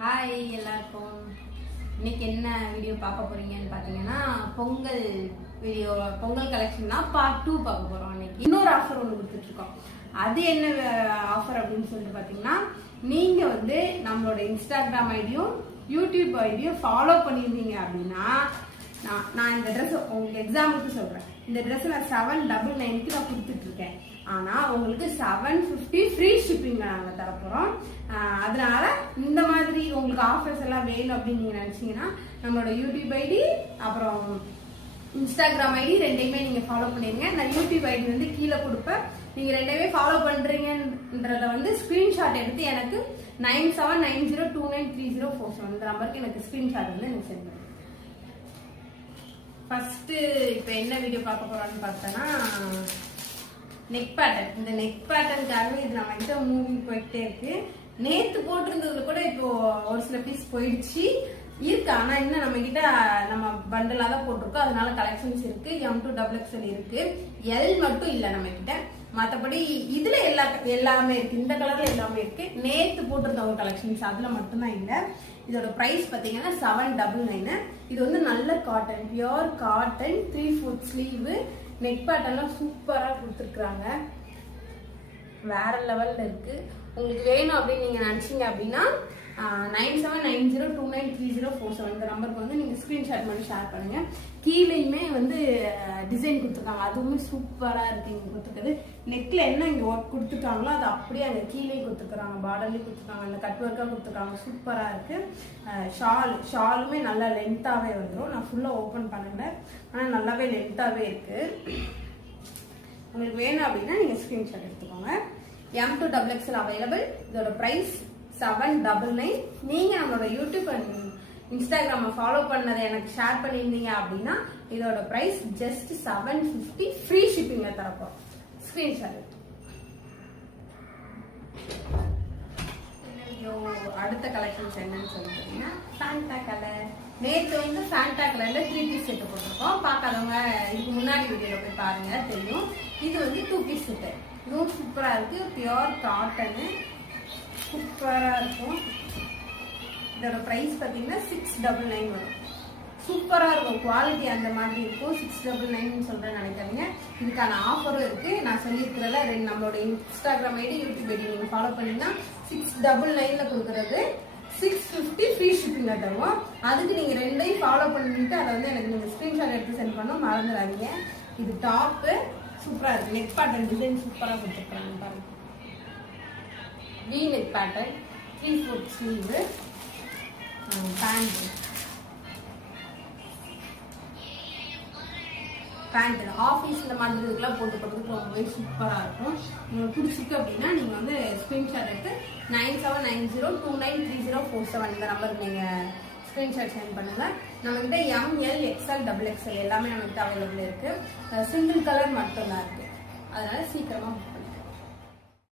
Hi எல்லாருக்கும். இன்னைக்கு என்ன வீடியோ பார்க்க போறீங்கன்னு பார்த்தீங்கன்னா பொங்கல் வீடியோ, பொங்கல் கலெக்ஷன்னா பார்ட் 2 பார்க்க போறோம். இன்னைக்கு இன்னொரு ஆஃபர் ஒன்று கொடுத்துட்டு இருக்கோம். அது என்ன ஆஃபர் அப்படின்னு சொல்லிட்டு பார்த்தீங்கன்னா, நீங்க வந்து நம்மளோட இன்ஸ்டாகிராம் ஐடியும் யூடியூப் ஐடியும் ஃபாலோ பண்ணியிருந்தீங்க அப்படின்னா நான் இந்த ட்ரெஸ் உங்களுக்கு எக்ஸாம்பிளுக்கு சொல்றேன். இந்த ட்ரெஸ் நான் 799க்கு நான் கொடுத்துட்டு இருக்கேன். ஆனா உங்களுக்கு 750 ஃப்ரீ ஷிப்பிங் நாங்க தரப்போறோம். அதனால இந்த மாதிரி உங்களுக்கு ஆஃபர்ஸ் எல்லாம் வேணும் அப்படின்னு நீங்க நினைச்சீங்கன்னா நம்மளோட யூடியூப் ஐடி அப்புறம் இன்ஸ்டாகிராம் ஐடி ரெண்டையுமே நீங்க ஃபாலோ பண்ணிருங்க. நான் யூடியூப் ஐடி வந்து கீழே கொடுப்பேன். நீங்க ரெண்டையுமே ஃபாலோ பண்றீங்கன்றத வந்து ஸ்கிரீன்ஷாட் எடுத்து எனக்கு 9790293047 இந்த நம்பருக்கு எனக்கு ஸ்கிரீன்ஷாட் வந்து எனக்கு சென்ட் பண்ணுங்க. ஃபர்ஸ்ட் இப்போ என்ன வீடியோ பார்க்க போறோம்னு பார்த்தோன்னா நெக் பேட்டர்ன். இந்த நெக் பேட்டர்னுக்காகவே இது நம்ம கிட்ட மூவிங் போயிட்டே இருக்கு. நேத்து போட்டிருந்ததுல கூட இப்போ ஒரு சில பீஸ் போயிடுச்சு இருக்கு. ஆனா இன்னும் நம்ம கிட்ட நம்ம பண்டலா தான் போட்டிருக்கோம். அதனால கலெக்ஷன்ஸ் இருக்கு. M2 XXL இருக்கு. L மட்டும் இல்ல நம்ம கிட்ட. மற்றபடி இதுல எல்லாமே இருக்கு. இந்த கலர்ல எல்லாமே இருக்கு. நேத்து போட்டிருந்த ஒரு கலெக்ஷன்ஸ் அதுல மட்டும்தான் இல்ல. இதோட பிரைஸ் பாத்தீங்கன்னா 799. இது வந்து நல்ல cotton, pure cotton, 3/4 sleeve. Neck பேட்டர்ன்லாம் சூப்பரா கொடுத்துருக்காங்க. வேற லெவல்ல இருக்கு. உங்களுக்கு வேணும் அப்படின்னு நீங்க நினைச்சீங்க அப்படின்னா 9790293047 இந்த நம்பருக்கு வந்து நீங்க ஸ்கிரீன்ஷாட் பண்ணி ஷேர் பண்ணுங்க. கீழேயுமே வந்து டிசைன் கொடுத்துருக்காங்க. அதுவுமே சூப்பரா இருக்கு. இங்க கொடுத்துருக்குது நெக்ல என்ன இங்க ஒர்க் கொடுத்துருக்காங்களோ அது அப்படியே அங்க கீழே கொடுத்துருக்காங்க. பார்டர்லயும் கொடுத்துருக்காங்க. அந்த கட் ஒர்க்கா கொடுத்துருக்காங்க. சூப்பரா இருக்கு. ஷாலுமே நல்லா லென்த்தாவே வந்துடும். நான் ஃபுல்லா ஓபன் பண்ணல, ஆனா நல்லாவே லென்த்தாவே இருக்கு. உங்களுக்கு வேணும் அப்படின்னா நீங்க ஸ்கிரீன்ஷாட் எடுத்துக்கோங்க. M2 XXL available. இதோட பிரைஸ் 799. நீங்க நம்மளோட யூடியூப் அண்ட் இன்ஸ்டாகிராம ஃபாலோ பண்ணதை எனக்கு ஷேர் பண்ணியிருந்தீங்க அப்படின்னா இதோட பிரைஸ் ஜஸ்ட் 750 ஃப்ரீ ஷிப்பிங்ல தரப்போம். ஸ்கிரீன்ஷாட். அடுத்த கலெக்ஷன்ஸ் என்னன்னு சொல்லிட்டீங்கன்னா சாண்டா கலர். நேற்று வந்து சாண்டா கலர்ல 3 பீஸ் செட்டு போட்டிருக்கோம். பார்க்காதவங்க இதுக்கு முன்னாடி வீடியோல போய் பாருங்க, தெரியும். இது வந்து 2 பீஸ் செட்டு. இதுவும் சூப்பரா இருக்கு. பியூர் காட்டனு சூப்பரா இருக்கும். இதோட பிரைஸ் பாத்தீங்கன்னா 699 வரும். சூப்பரா இருக்கும். குவாலிட்டி அந்த மாதிரி இருக்கும். 699 சொல்றேன்னு நினைக்காதீங்க. இதுக்கான ஆஃபரும் இருக்கு. நான் சொல்லியிருக்கிறதுல நம்மளோட இன்ஸ்டாகிராம் ஐடி யூடியூப் ஐடி நீங்க ஃபாலோ பண்ணீங்கன்னா 699ல கொடுக்கறது 650 ஃப்ரீ ஷிப்பிங்ல தருவோம். அதுக்கு நீங்க ரெண்டையும் ஃபாலோ பண்ணிட்டு அதை வந்து எனக்கு நீங்க ஸ்கிரீன்ஷாட் எடுத்து சென்ட் பண்ண மறந்துடாதீங்க. இது டாப்பு சூப்பரா இருக்கு. நெக் பேட்டர்ன் டிசைன் சூப்பரா கொடுத்துருக்காங்க பாருங்க. V neck pattern, 3/4 sleeve, pant office இந்த மாதிரி இதுக்கெல்லாம் போட்டு போகிறதுக்கு ரொம்பவே சூப்பராக இருக்கும். உங்களுக்கு பிடிச்சிருக்கு அப்படின்னா நீங்கள் வந்து ஸ்க்ரீன்ஷாட் எடுத்து 9790293047 இந்த நம்பருக்கு நீங்கள் ஸ்க்ரீன்ஷாட் சென்ட் பண்ணுங்கள். நம்மகிட்ட ML XL XXL எல்லாமே நம்மகிட்ட அவைலபிள் இருக்குது. சிங்கிள் கலர் மட்டும்தான் இருக்குது. அதனால சீக்கிரமாக